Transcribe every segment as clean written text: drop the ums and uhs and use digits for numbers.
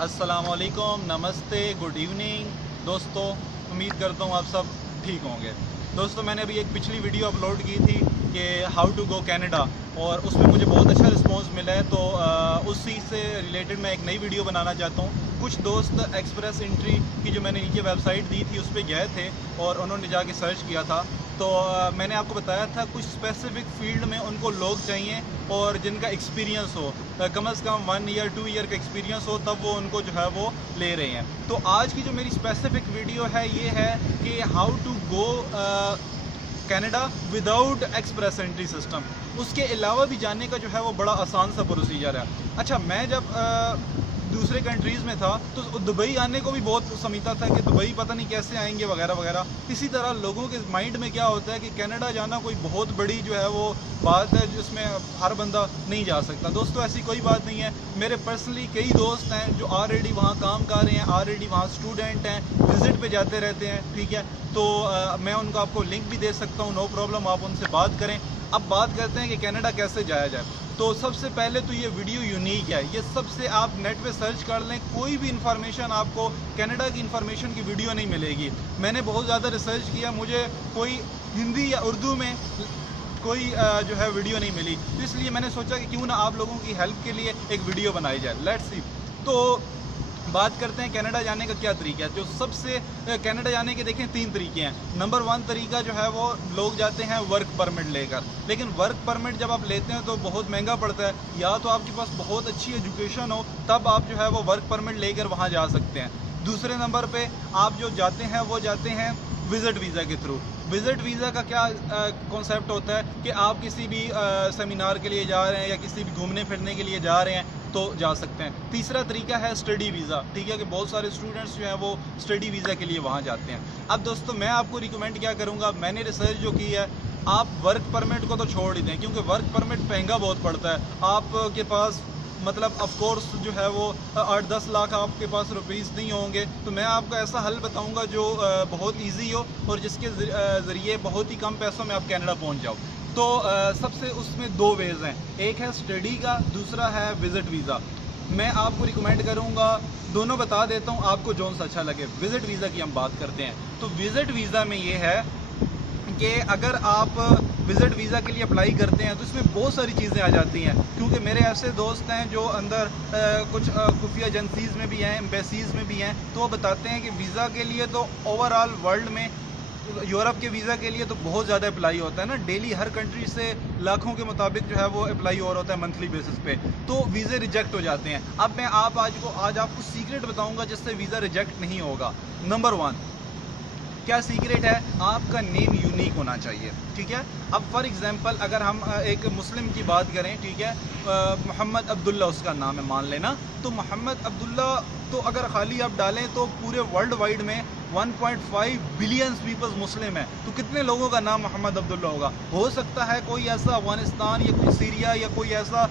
अस्सलामुअलैकुम, नमस्ते, good evening दोस्तों। उम्मीद करता हूँ आप सब ठीक होंगे। दोस्तों, मैंने अभी एक पिछली वीडियो अपलोड की थी कि हाउ टू गो कनाडा, और उसमें मुझे बहुत अच्छा रिस्पांस मिला है। तो उसी से रिलेटेड मैं एक नई वीडियो बनाना चाहता हूँ। कुछ दोस्त एक्सप्रेस एंट्री की जो मैंने नीचे वेबसाइट दी थी उस पर गए थे और उन्होंने जाके सर्च किया था। तो मैंने आपको बताया था कुछ स्पेसिफिक फील्ड में उनको लोग चाहिए और जिनका एक्सपीरियंस हो, कम से कम 1 ईयर 2 ईयर का एक्सपीरियंस हो, तब वो उनको जो है वो ले रहे हैं। तो आज की जो मेरी स्पेसिफिक वीडियो है ये है कि how to go Canada without express entry system. उसके अलावा भी जाने का जो है वो बड़ा आसान सा प्रोसीजर है। अच्छा, मैं जब दूसरे कंट्रीज़ में था तो दुबई आने को भी बहुत समझता था कि दुबई पता नहीं कैसे आएंगे वगैरह वगैरह। इसी तरह लोगों के माइंड में क्या होता है कि कनाडा जाना कोई बहुत बड़ी जो है वो बात है जिसमें हर बंदा नहीं जा सकता। दोस्तों, ऐसी कोई बात नहीं है। मेरे पर्सनली कई दोस्त हैं जो ऑलरेडी वहाँ काम कर रहे हैं, ऑलरेडी वहाँ स्टूडेंट हैं, विज़िट पे जाते रहते हैं, ठीक है। तो मैं उनको आपको लिंक भी दे सकता हूँ, नो प्रॉब्लम, आप उनसे बात करें। अब बात करते हैं कि कनाडा कैसे जाया जाए। तो सबसे पहले तो ये वीडियो यूनिक है, ये सबसे आप नेट पे सर्च कर लें, कोई भी इंफॉर्मेशन आपको कनाडा की इंफॉर्मेशन की वीडियो नहीं मिलेगी। मैंने बहुत ज़्यादा रिसर्च किया, मुझे कोई हिंदी या उर्दू में कोई जो है वीडियो नहीं मिली। तो इसलिए मैंने सोचा कि क्यों ना आप लोगों की हेल्प के लिए एक वीडियो बनाई जाए। Let's see. तो बात करते हैं कनाडा जाने का क्या तरीका है। जो सबसे कनाडा जाने के देखें 3 तरीके हैं। नंबर 1 तरीका जो है वो लोग जाते हैं वर्क परमिट लेकर, लेकिन वर्क परमिट जब आप लेते हैं तो बहुत महंगा पड़ता है। या तो आपके पास बहुत अच्छी एजुकेशन हो, तब आप जो है वो वर्क परमिट लेकर वहाँ जा सकते हैं। दूसरे नंबर पे आप जो जाते हैं वो जाते हैं विज़िट वीज़ा के थ्रू। विज़िट वीज़ा का क्या कॉन्सेप्ट होता है कि आप किसी भी सेमिनार के लिए जा रहे हैं या किसी भी घूमने फिरने के लिए जा रहे हैं तो जा सकते हैं। तीसरा तरीका है स्टडी वीज़ा, ठीक है, कि बहुत सारे स्टूडेंट्स जो हैं वो स्टडी वीज़ा के लिए वहाँ जाते हैं। अब दोस्तों, मैं आपको रिकमेंड क्या करूँगा, मैंने रिसर्च जो की है, आप वर्क परमिट को तो छोड़ ही दें, क्योंकि वर्क परमिट महंगा बहुत पड़ता है। आपके पास मतलब ऑफ कोर्स जो है वो 8-10 लाख आपके पास रुपीज़ नहीं होंगे। तो मैं आपको ऐसा हल बताऊंगा जो बहुत इजी हो और जिसके ज़रिए बहुत ही कम पैसों में आप कनाडा पहुंच जाओ। तो सबसे उसमें 2 वेज़ हैं, एक है स्टडी का, दूसरा है विज़िट वीज़ा। मैं आपको रिकमेंड करूंगा, दोनों बता देता हूं, आपको जौन सा अच्छा लगे। विज़िट वीज़ा की हम बात करते हैं। तो विज़िट वीज़ा में ये है कि अगर आप विज़िट वीज़ा के लिए अप्लाई करते हैं तो इसमें बहुत सारी चीज़ें आ जाती हैं, क्योंकि मेरे ऐसे दोस्त हैं जो अंदर कुछ खुफिया एजेंसीज़ में भी हैं, एम्बेसीज़ में भी हैं। तो वो बताते हैं कि वीज़ा के लिए तो ओवरऑल वर्ल्ड में यूरोप के वीज़ा के लिए तो बहुत ज़्यादा अप्लाई होता है ना, डेली हर कंट्री से लाखों के मुताबिक जो है वो अप्लाई और होता है मंथली बेसिस पे। तो वीज़े रिजेक्ट हो जाते हैं। अब मैं आज आपको सीक्रेट बताऊंगा जिससे वीज़ा रिजेक्ट नहीं होगा। नंबर 1 क्या सीक्रेट है, आपका नेम यूनिक होना चाहिए, ठीक है। अब फॉर एग्जांपल अगर हम एक मुस्लिम की बात करें, ठीक है, मोहम्मद अब्दुल्ला उसका नाम है मान लेना, तो मोहम्मद अब्दुल्ला तो अगर खाली आप डालें तो पूरे वर्ल्ड वाइड में 1.5 बिलियन पीपल्स मुस्लिम है, तो कितने लोगों का नाम मोहम्मद अब्दुल्ला होगा। हो सकता है कोई ऐसा अफगानिस्तान या कोई सीरिया या कोई ऐसा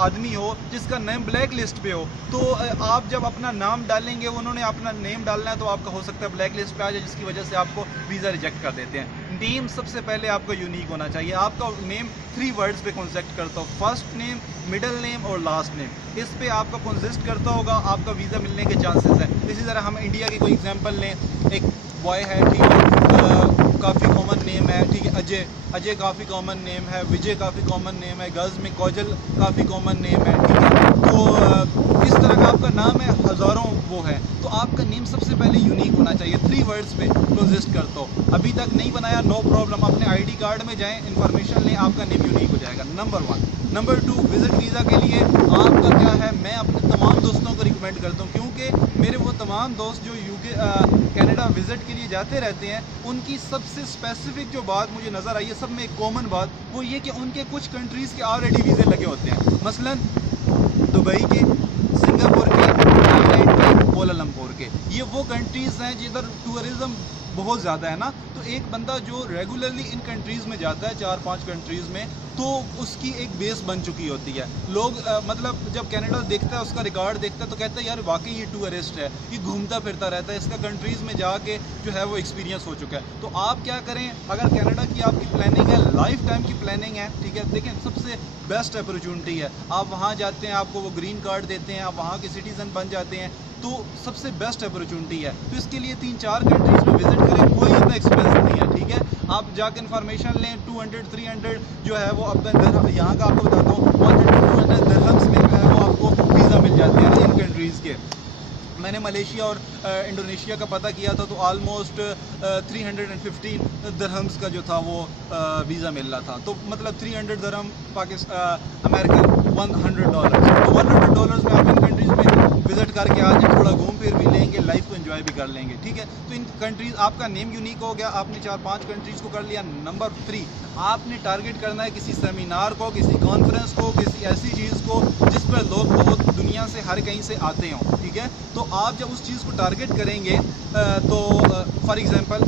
आदमी हो जिसका नेम ब्लैक लिस्ट पे हो। तो आप जब अपना नाम डालेंगे, उन्होंने अपना नेम डालना है तो आपका हो सकता है ब्लैक लिस्ट पे आ जाए, जिसकी वजह से आपको वीज़ा रिजेक्ट कर देते हैं। नेम सबसे पहले आपका यूनिक होना चाहिए। आपका नेम 3 वर्ड्स पे कॉन्सेप्ट करता हो, फर्स्ट नेम, मिडिल नेम और लास्ट नेम। इस पे आपका कॉन्सिस्ट करता होगा, आपका वीज़ा मिलने के चांसेस हैं। इसी तरह हम इंडिया की कोई एग्जांपल लें, एक बॉय है, ठीक है, काफ़ी कॉमन नेम है, ठीक है, अजय काफ़ी कॉमन नेम है, विजय काफ़ी कॉमन नेम है, गर्ल्स में कोजल काफ़ी कॉमन नेम है, ठीक है। तो इस तरह का आपका नाम है, हज़ारों वो है। तो आपका नेम सबसे पहले यूनिक होना चाहिए, 3 वर्ड्स पे कॉन्सिस्ट करता हो। अभी तक नहीं बनाया, नो प्रॉब्लम, अपने आईडी कार्ड में जाएं, इन्फॉर्मेशन लें, आपका नेम यूनिक हो जाएगा। नंबर 1। नंबर 2, विज़िट वीज़ा के लिए आपका क्या है, मैं अपने तमाम दोस्तों को रिकमेंड करता हूँ, क्योंकि मेरे वो तमाम दोस्त जो कनाडा विज़िट के लिए जाते रहते हैं, उनकी सबसे स्पेसिफिक जो बात मुझे नज़र आई है, सब में एक कॉमन बात, वो ये कि उनके कुछ कंट्रीज़ के ऑलरेडी वीज़े लगे होते हैं। मसलन दुबई के, सिंगापुर के, थाईलैंड के, कोलालमपुर के। ये वो कंट्रीज़ हैं जिधर टूरिज़्म बहुत ज़्यादा है ना। तो एक बंदा जो रेगुलरली इन कंट्रीज़ में जाता है, 4-5 कंट्रीज़ में, तो उसकी एक बेस बन चुकी होती है। लोग मतलब जब कनाडा देखता है, उसका रिकॉर्ड देखता है, तो कहता है यार वाकई ये टूरिस्ट है, ये घूमता फिरता रहता है, इसका कंट्रीज़ में जाके जो है वो एक्सपीरियंस हो चुका है। तो आप क्या करें, अगर कनाडा की आपकी प्लानिंग है, लाइफ टाइम की प्लानिंग है, ठीक है, देखें सबसे बेस्ट अपॉर्चुनिटी है। आप वहाँ जाते हैं, आपको वो ग्रीन कार्ड देते हैं, आप वहाँ के सिटीज़न बन जाते हैं, तो सबसे बेस्ट अपॉर्चुनिटी है। तो इसके लिए 3-4 कंट्रीज़ में विजिट करें, कोई इतना एक्सपेंसिव नहीं है, ठीक है। आप जाकर इन्फॉर्मेशन लें, 200-300 जो है वो अपना यहाँ का आपको बताता हूँ 100-200 दिरहम्स में जो है वो आपको वीज़ा मिल जाते हैं इन कंट्रीज़ के। मैंने मलेशिया और इंडोनेशिया का पता किया था, तो आलमोस्ट 315 दिरहम्स का जो था वो वीज़ा मिल रहा था। तो मतलब 300 दिरहम अमेरिकन $100। तो $100 में आप इन कंट्रीज़ में विज़िट करके आ जाए, थोड़ा घूम फिर भी लेंगे, लाइफ को एंजॉय भी कर लेंगे, ठीक है। तो इन कंट्रीज़, आपका नेम यूनिक हो गया, आपने 4-5 कंट्रीज़ को कर लिया। नंबर 3, आपने टारगेट करना है किसी सेमिनार को, किसी कॉन्फ्रेंस को, किसी ऐसी चीज़ को जिस पर लोग बहुत दुनिया से हर कहीं से आते हों, ठीक है। तो आप जब उस चीज़ को टारगेट करेंगे तो फॉर एग्ज़ाम्पल